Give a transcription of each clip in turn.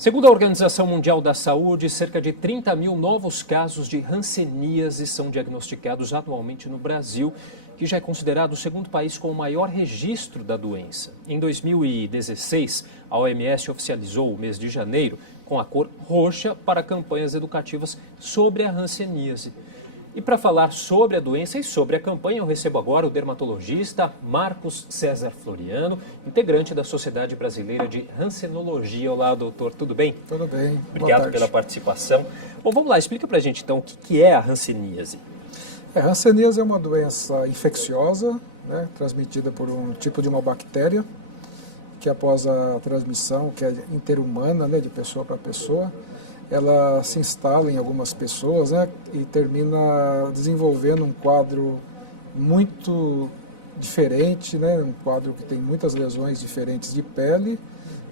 Segundo a Organização Mundial da Saúde, cerca de 30 mil novos casos de hanseníase são diagnosticados anualmente no Brasil, que já é considerado o segundo país com o maior registro da doença. Em 2016, a OMS oficializou o mês de janeiro com a cor roxa para campanhas educativas sobre a hanseníase. E para falar sobre a doença e sobre a campanha, eu recebo agora o dermatologista Marcos César Floriano, integrante da Sociedade Brasileira de Hansenologia. Olá, doutor, tudo bem? Tudo bem. Obrigado pela participação. Bom, vamos lá, explica para a gente então o que é a hanseníase. A hanseníase é uma doença infecciosa, né, transmitida por um tipo de uma bactéria, que após a transmissão, que é interhumana, né, de pessoa para pessoa, ela se instala em algumas pessoas, né, e termina desenvolvendo um quadro muito diferente, né, um quadro que tem muitas lesões diferentes de pele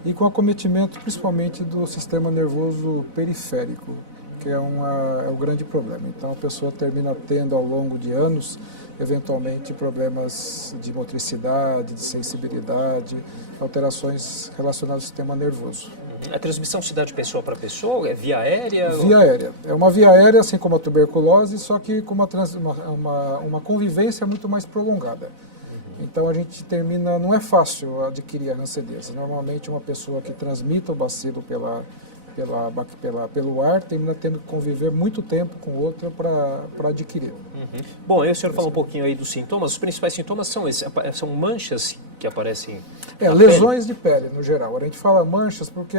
e com acometimento principalmente do sistema nervoso periférico, que é o grande problema. Então a pessoa termina tendo ao longo de anos, eventualmente, problemas de motricidade, de sensibilidade, alterações relacionadas ao sistema nervoso. A transmissão se dá de pessoa para pessoa? É via aérea? Via aérea. É uma via aérea, assim como a tuberculose, só que com uma convivência muito mais prolongada. Então a gente termina, não é fácil adquirir a hanseníase. Normalmente uma pessoa que transmita o bacilo pelo ar termina tendo que conviver muito tempo com outra para adquirir. Bom, aí o senhor falou um pouquinho aí dos sintomas. Os principais sintomas são esses, são manchas que aparecem na lesões pele? De pele, no geral. A gente fala manchas porque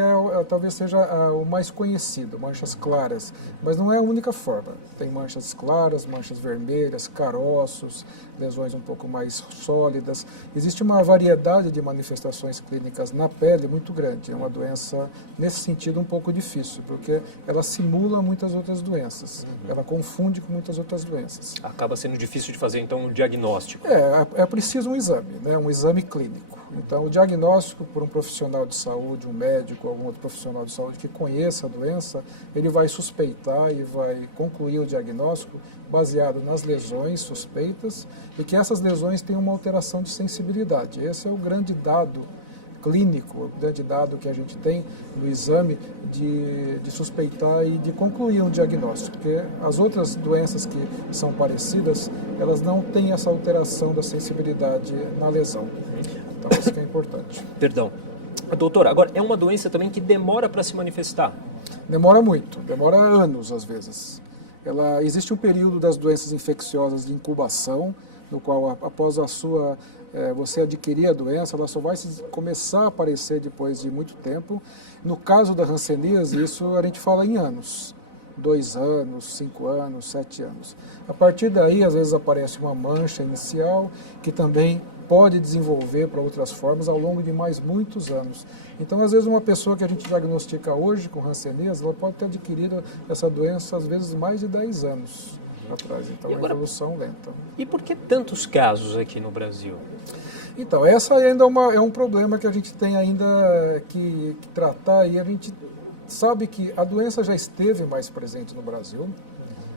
talvez seja o mais conhecido, manchas claras, mas não é a única forma. Tem manchas claras, manchas vermelhas, caroços, lesões um pouco mais sólidas. Existe uma variedade de manifestações clínicas na pele muito grande. É uma doença, nesse sentido, um pouco difícil, porque ela simula muitas outras doenças. Ela confunde com muitas outras doenças. Acaba sendo difícil de fazer, então, o diagnóstico. É preciso um exame, né? Um exame clínico. Então, o diagnóstico por um profissional de saúde, um médico, algum outro profissional de saúde que conheça a doença, ele vai suspeitar e vai concluir o diagnóstico baseado nas lesões suspeitas e que essas lesões têm uma alteração de sensibilidade. Esse é o grande dado clínico, o grande dado que a gente tem no exame de suspeitar e de concluir um diagnóstico, porque as outras doenças que são parecidas, elas não têm essa alteração da sensibilidade na lesão. Então isso que é importante. Perdão. Doutor, agora é uma doença também que demora para se manifestar? Demora muito, demora anos às vezes. Existe um período das doenças infecciosas de incubação, no qual após você adquirir a doença, ela só vai começar a aparecer depois de muito tempo. No caso da hanseníase, isso a gente fala em anos. 2 anos, 5 anos, 7 anos. A partir daí, às vezes aparece uma mancha inicial, que também pode desenvolver para outras formas ao longo de mais muitos anos. Então, às vezes, uma pessoa que a gente diagnostica hoje com hanseníase, ela pode ter adquirido essa doença, às vezes, mais de 10 anos atrás. Então, agora, é uma evolução lenta. E por que tantos casos aqui no Brasil? Então, essa ainda é um problema que a gente tem ainda que tratar, e a gente sabe que a doença já esteve mais presente no Brasil.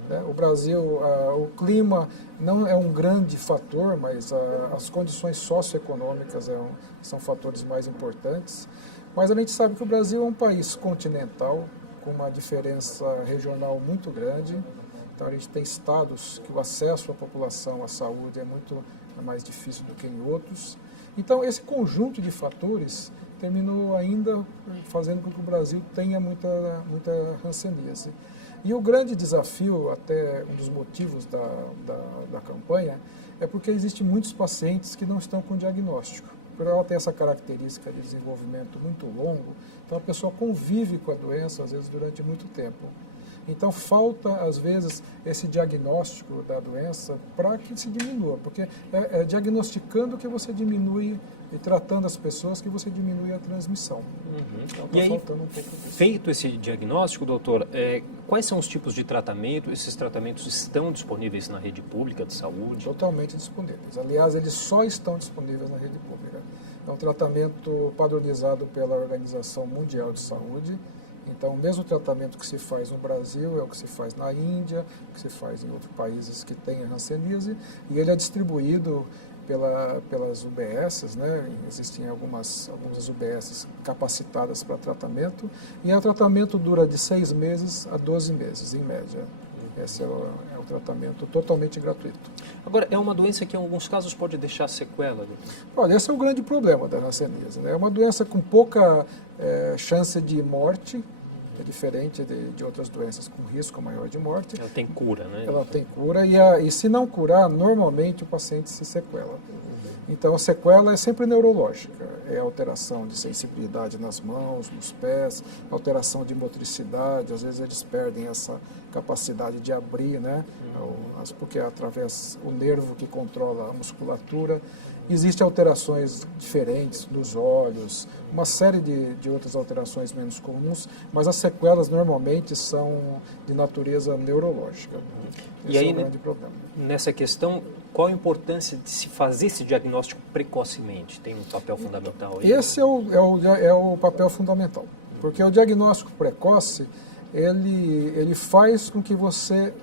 Né? O Brasil, o clima não é um grande fator, mas as condições socioeconômicas são fatores mais importantes. Mas a gente sabe que o Brasil é um país continental, com uma diferença regional muito grande. Então a gente tem estados que o acesso à população à saúde é muito mais difícil do que em outros. Então esse conjunto de fatores terminou ainda fazendo com que o Brasil tenha muita hanseníase. E o grande desafio, até um dos motivos da campanha, é porque existem muitos pacientes que não estão com diagnóstico. Por ela ter essa característica de desenvolvimento muito longo, então a pessoa convive com a doença, às vezes, durante muito tempo. Então falta, às vezes, esse diagnóstico da doença para que se diminua, porque é diagnosticando que você diminui, e tratando as pessoas que você diminui a transmissão. Então está faltando um pouco disso. Feito esse diagnóstico, doutor, quais são os tipos de tratamento? Esses tratamentos estão disponíveis na rede pública de saúde? Totalmente disponíveis. Aliás, eles só estão disponíveis na rede pública. É um tratamento padronizado pela Organização Mundial de Saúde. Então, o mesmo tratamento que se faz no Brasil é o que se faz na Índia, que se faz em outros países que têm a hanseníase, e ele é distribuído pelas UBSs, né? Existem algumas UBSs capacitadas para tratamento, e o tratamento dura de 6 meses a 12 meses, em média. Esse é o tratamento totalmente gratuito. Agora, é uma doença que em alguns casos pode deixar sequela? Olha, esse é o grande problema da hanseníase, né? É uma doença com pouca chance de morte, é diferente de outras doenças com risco maior de morte. Ela tem cura, né? Ela tem cura, e se não curar, normalmente o paciente se sequela. Então, a sequela é sempre neurológica, é alteração de sensibilidade nas mãos, nos pés, alteração de motricidade, às vezes eles perdem essa capacidade de abrir, né? Porque é através o nervo que controla a musculatura. Existem alterações diferentes nos olhos, uma série de outras alterações menos comuns, mas as sequelas normalmente são de natureza neurológica. Esse é o grande problema. Nessa questão, qual a importância de se fazer esse diagnóstico precocemente? Tem um papel fundamental aí? Esse é o papel fundamental, porque o diagnóstico precoce, ele faz com que você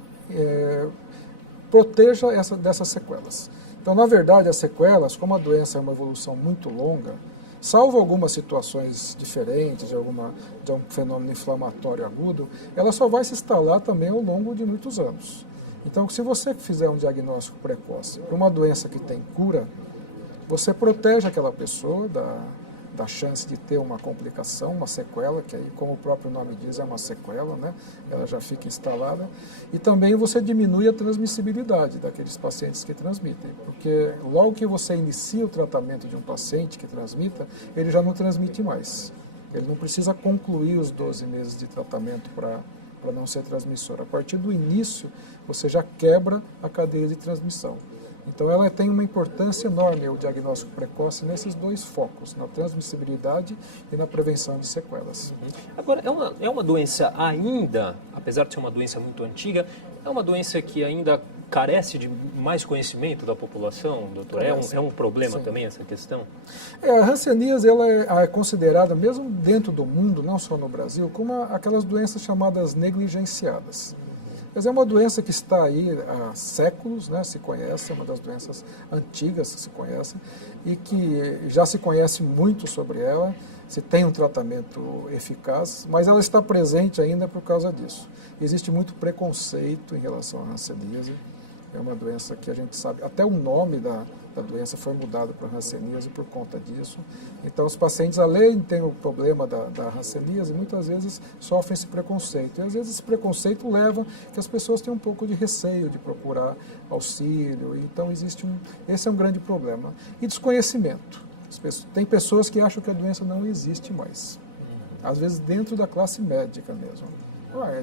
proteja dessas sequelas. Então, na verdade, as sequelas, como a doença é uma evolução muito longa, salvo algumas situações diferentes, de um fenômeno inflamatório agudo, ela só vai se instalar também ao longo de muitos anos. Então, se você fizer um diagnóstico precoce para uma doença que tem cura, você protege aquela pessoa da chance de ter uma complicação, uma sequela, que aí, como o próprio nome diz, é uma sequela, né? Ela já fica instalada. E também você diminui a transmissibilidade daqueles pacientes que transmitem, porque logo que você inicia o tratamento de um paciente que transmita, ele já não transmite mais. Ele não precisa concluir os 12 meses de tratamento para não ser transmissor. A partir do início, você já quebra a cadeia de transmissão. Então, ela tem uma importância enorme, o diagnóstico precoce, nesses dois focos, na transmissibilidade e na prevenção de sequelas. Agora, é uma doença ainda, apesar de ser uma doença muito antiga, é uma doença que ainda carece de mais conhecimento da população, doutor? É um problema Sim. também essa questão? A hanseníase ela é considerada, mesmo dentro do mundo, não só no Brasil, como aquelas doenças chamadas negligenciadas. Mas é uma doença que está aí há séculos, né, se conhece, é uma das doenças antigas que se conhece, e que já se conhece muito sobre ela, se tem um tratamento eficaz, mas ela está presente ainda por causa disso. Existe muito preconceito em relação à hanseníase, é uma doença que a gente sabe, até o nome da doença foi mudado para hanseníase por conta disso. Então, os pacientes, além de ter o problema da hanseníase, muitas vezes sofrem esse preconceito. E, às vezes, esse preconceito leva que as pessoas tenham um pouco de receio de procurar auxílio. Então, esse é um grande problema. E desconhecimento. Tem pessoas que acham que a doença não existe mais. Às vezes, dentro da classe médica mesmo.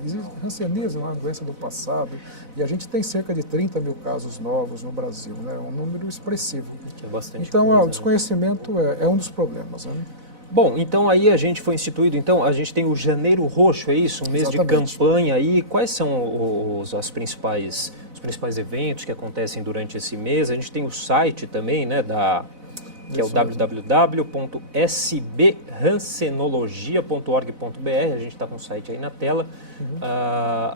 Existe hanseníase, uma doença do passado, e a gente tem cerca de 30 mil casos novos no Brasil, né? Um número expressivo. Que é bastante então, coisa, o desconhecimento é um dos problemas. Né? Bom, então aí a gente foi instituído, então a gente tem o Janeiro Roxo, é isso? Um mês Exatamente. de campanha aí. Quais são os principais eventos que acontecem durante esse mês? A gente tem o site também, né, que é o www.sbhansenologia.org.br. A gente está com o site aí na tela. A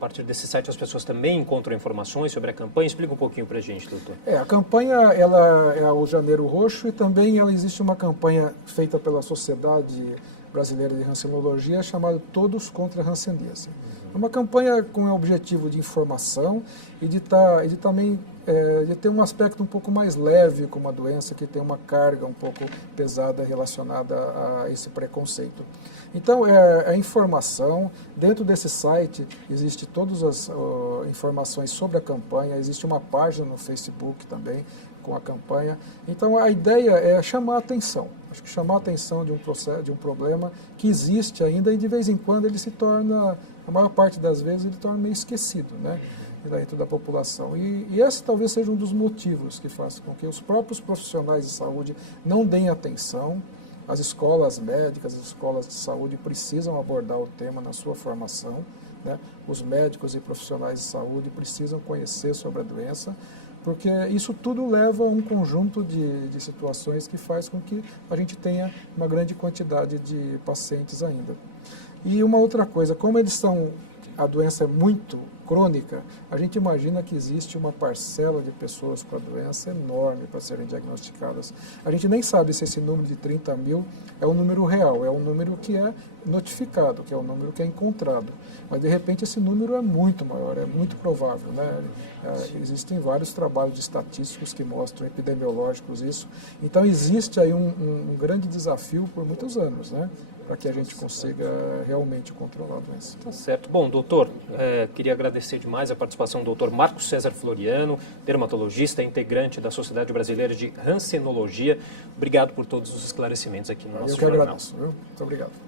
partir desse site as pessoas também encontram informações sobre a campanha. Explica um pouquinho para a gente, doutor. A campanha ela é o Janeiro Roxo, e também existe uma campanha feita pela Sociedade Brasileira de Hansenologia chamada Todos contra a Hanseníase. É uma campanha com o objetivo de informação e de também de ter um aspecto um pouco mais leve com uma doença que tem uma carga um pouco pesada relacionada a esse preconceito. Então, a informação, dentro desse site, existe todas as informações sobre a campanha, existe uma página no Facebook também com a campanha. Então, a ideia é chamar a atenção. Acho que chamar a atenção de um problema que existe ainda e, de vez em quando, ele se torna, a maior parte das vezes, ele torna meio esquecido, né? Dentro da população. E esse talvez seja um dos motivos que faz com que os próprios profissionais de saúde não deem atenção. As escolas médicas, as escolas de saúde precisam abordar o tema na sua formação, né? Os médicos e profissionais de saúde precisam conhecer sobre a doença, porque isso tudo leva a um conjunto de situações que faz com que a gente tenha uma grande quantidade de pacientes ainda. E uma outra coisa, como a doença é muito crônica, a gente imagina que existe uma parcela de pessoas com a doença enorme para serem diagnosticadas. A gente nem sabe se esse número de 30 mil é um número real, é um número que é notificado, que é um número que é encontrado. Mas, de repente, esse número é muito maior, é muito provável, né? Existem vários trabalhos estatísticos que mostram, epidemiológicos, isso. Então, existe aí um grande desafio por muitos anos, né? Para que a gente consiga realmente controlar a doença. Tá certo. Bom, doutor, queria agradecer demais a participação do doutor Marcos César Floriano, dermatologista, integrante da Sociedade Brasileira de Hansenologia. Obrigado por todos os esclarecimentos aqui no nosso jornal. Eu que agradeço, viu? Muito obrigado.